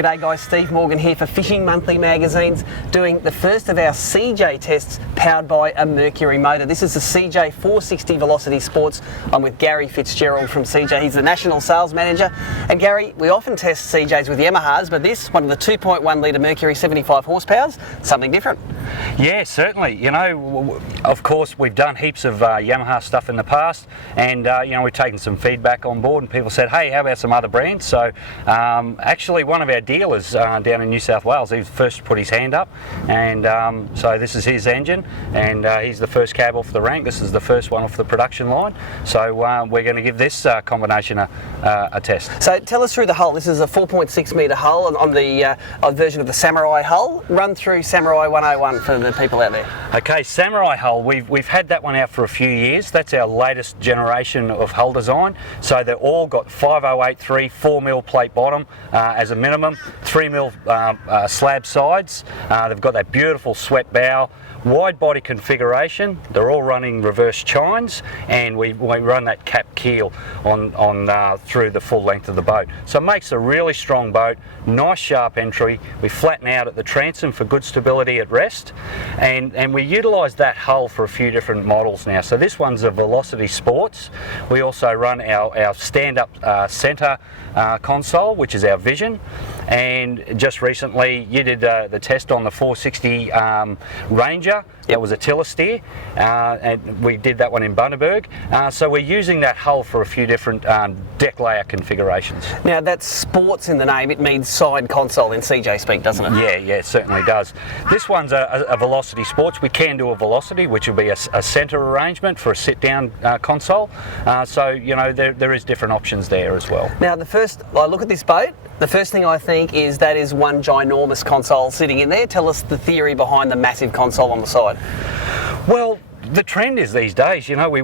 G'day guys, Steve Morgan here for Fishing Monthly Magazines, doing the first of our CJ tests powered by a Mercury motor. This is the CJ 460 Velocity Sports. I'm with Gary Fitzgerald from CJ. He's the National Sales Manager. And Gary, we often test CJs with Yamahas, but this, one of the 2.1 litre Mercury 75 horsepowers, something different. Yeah, certainly. You know, of course, we've done heaps of Yamaha stuff in the past, and you know, we've taken some feedback on board, and people said, hey, how about some other brands? So actually one of our dealers down in New South Wales, he was the first to put his hand up, and so this is his engine, and he's the first cab off the rank. This is the first one off the production line, so we're going to give this combination a test. So tell us through the hull. This is a 4.6 metre hull on the version of the Samurai hull. Run through Samurai 101 for the people out there. Okay, Samurai hull, we've had that one out for a few years. That's our latest generation of hull design. So they're all got 5083 4mm plate bottom as a minimum, 3mm slab sides. They've got that beautiful swept bow, wide body configuration. They're all running reverse chines, and we run that cap keel on through the full length of the boat. So it makes a really strong boat, nice sharp entry. We flatten out at the transom for good stability at rest, and we utilise that hull for a few different models now. So this one's a Velocity Sports. We also run our stand-up centre console, which is our Vision, and just recently you did the test on the 460 Ranger. That was a tiller steer, and we did that one in Bundaberg. So we're using that hull for a few different deck layer configurations. Now that's sports in the name. It means side console in CJ speak, doesn't it? Yeah, it certainly does. This one's a Velocity Sports. We can do a Velocity, which will be a centre arrangement for a sit-down console. So you know, there is different options there as well. Now the first I look at this boat, the first thing I think is that is one ginormous console sitting in there. Tell us the theory behind the massive console on the side. Well, the trend is these days, you know,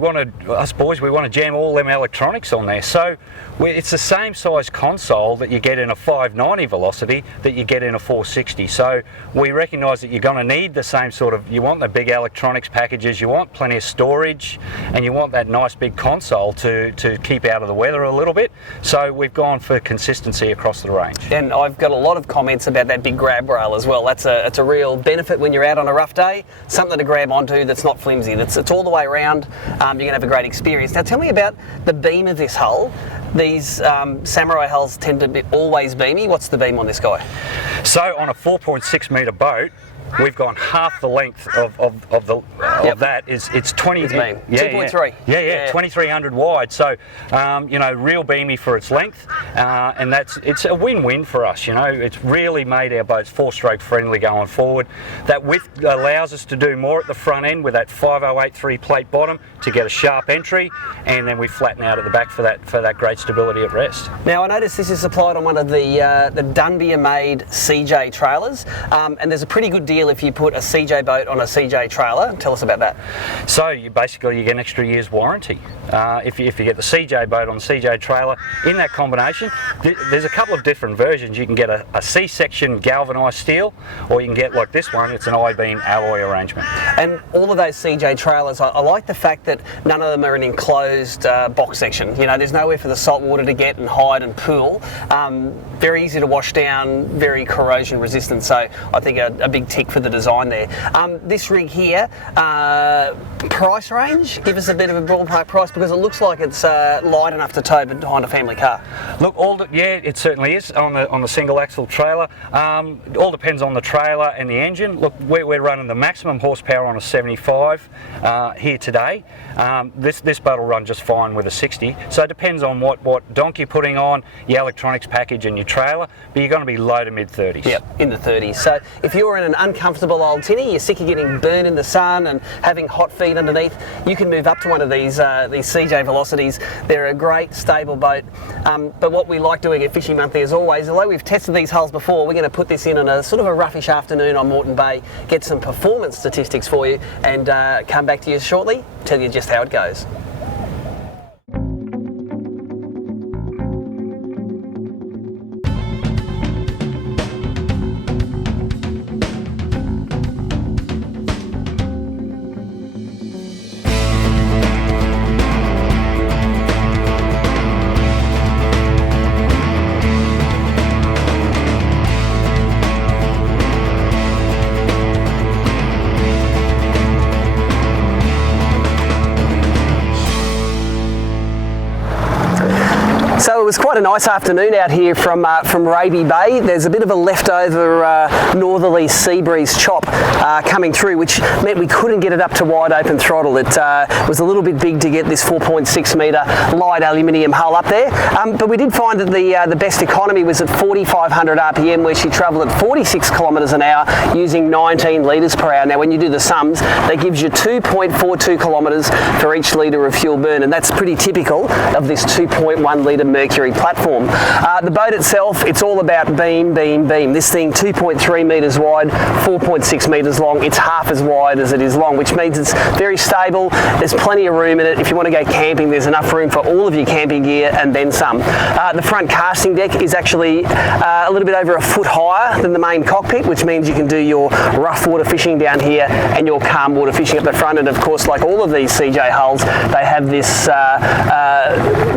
us boys, we want to jam all them electronics on there. So it's the same size console that you get in a 590 Velocity that you get in a 460. So we recognise that you're going to need the same sort of, you want the big electronics packages, you want plenty of storage, and you want that nice big console to keep out of the weather a little bit. So we've gone for consistency across the range. And I've got a lot of comments about that big grab rail as well. It's a real benefit when you're out on a rough day, something to grab onto that's not flimsy. It's all the way around. You're going to have a great experience. Now tell me about the beam of this hull. These Samurai hulls tend to be always beamy. What's the beam on this guy? So on a 4.6 metre boat, we've gone half the length of that. It's 20. It's beam. 2.3. Yeah, 2300 wide. So you know, real beamy for its length, and it's a win-win for us. You know, it's really made our boats four-stroke friendly going forward. That width allows us to do more at the front end with that 5083 plate bottom to get a sharp entry, and then we flatten out at the back for that great stability at rest. Now I noticed this is supplied on one of the Dunbier-made CJ trailers, and there's a pretty good deal if you put a CJ boat on a CJ trailer. Tell us about that. So you get an extra year's warranty if you get the CJ boat on the CJ trailer. In that combination, there's a couple of different versions. You can get a C-section galvanised steel, or you can get, like this one, it's an I-beam alloy arrangement. And all of those CJ trailers, I like the fact that none of them are an enclosed box section. You know, there's nowhere for the salt water to get and hide and pool. Very easy to wash down, very corrosion resistant. So I think a big tick for the design there. This rig here, price range, give us a bit of a ballpark price, because it looks like it's light enough to tow behind a family car. Look, it certainly is on the single axle trailer. It all depends on the trailer and the engine. Look, we're running the maximum horsepower on a 75 here today. This boat will run just fine with a 60. So it depends on what donk you're putting on, your electronics package and your trailer, but you're going to be low to mid 30s. Yep, in the 30s. So if you're in an uncomfortable old tinny, you're sick of getting burned in the sun and having hot feet underneath, you can move up to one of these CJ Velocities. They're a great stable boat. But what we like doing at Fishing Monthly, as always, although we've tested these hulls before, we're going to put this in on a sort of a roughish afternoon on Moreton Bay, get some performance statistics for you, and come back to you shortly, tell you just how it goes. was quite a nice afternoon out here from Raby Bay. There's a bit of a leftover northerly sea breeze chop coming through, which meant we couldn't get it up to wide open throttle. It was a little bit big to get this 4.6 metre light aluminium hull up there, but we did find that the best economy was at 4,500 RPM, where she travelled at 46 kilometres an hour using 19 litres per hour. Now when you do the sums, that gives you 2.42 kilometres for each litre of fuel burn, and that's pretty typical of this 2.1 litre Mercury platform. The boat itself, it's all about beam, beam, beam. This thing 2.3 metres wide, 4.6 metres long. It's half as wide as it is long, which means it's very stable. There's plenty of room in it. If you want to go camping, there's enough room for all of your camping gear and then some. The front casting deck is actually a little bit over a foot higher than the main cockpit, which means you can do your rough water fishing down here and your calm water fishing up the front. And of course, like all of these CJ hulls, they have this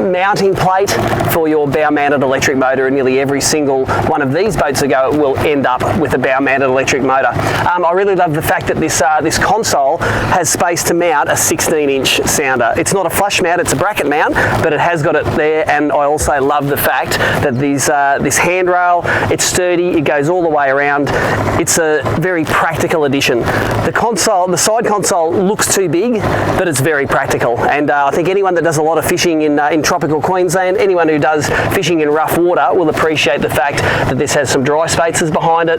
mounting plate for your bow-mounted electric motor, and nearly every single one of these boats that go will end up with a bow-mounted electric motor. I really love the fact that this console has space to mount a 16-inch sounder. It's not a flush mount, it's a bracket mount, but it has got it there. And I also love the fact that this handrail, it's sturdy, it goes all the way around. It's a very practical addition. The side console looks too big, but it's very practical. And I think anyone that does a lot of fishing in tropical Queensland, anyone who does fishing in rough water will appreciate the fact that this has some dry spaces behind it.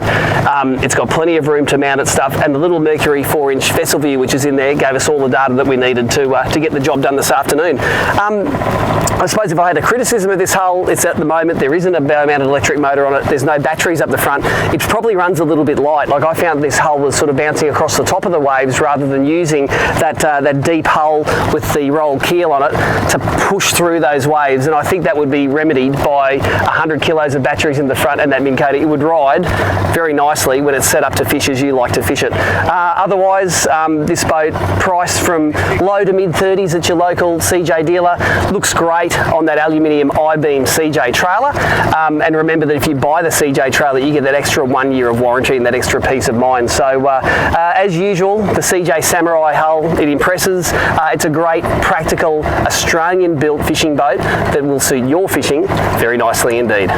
It's got plenty of room to mount its stuff, and the little Mercury 4-inch vessel view which is in there gave us all the data that we needed to get the job done this afternoon. I suppose if I had a criticism of this hull, it's at the moment there isn't a bow-mounted electric motor on it. There's no batteries up the front. It probably runs a little bit light. Like I found this hull was sort of bouncing across the top of the waves rather than using that deep hull with the rolled keel on it to push through those waves. And I think that would be remedied by 100 kilos of batteries in the front and that Minn-Kota. It would ride very nicely when it's set up to fish as you like to fish it. Otherwise, this boat priced from low to mid-30s at your local CJ dealer looks great on that aluminium I-beam CJ trailer. And remember that if you buy the CJ trailer, you get that extra 1 year of warranty and that extra peace of mind. So as usual, the CJ Samurai hull, it impresses. It's a great, practical, Australian-built fishing boat that will suit your fishing very nicely indeed.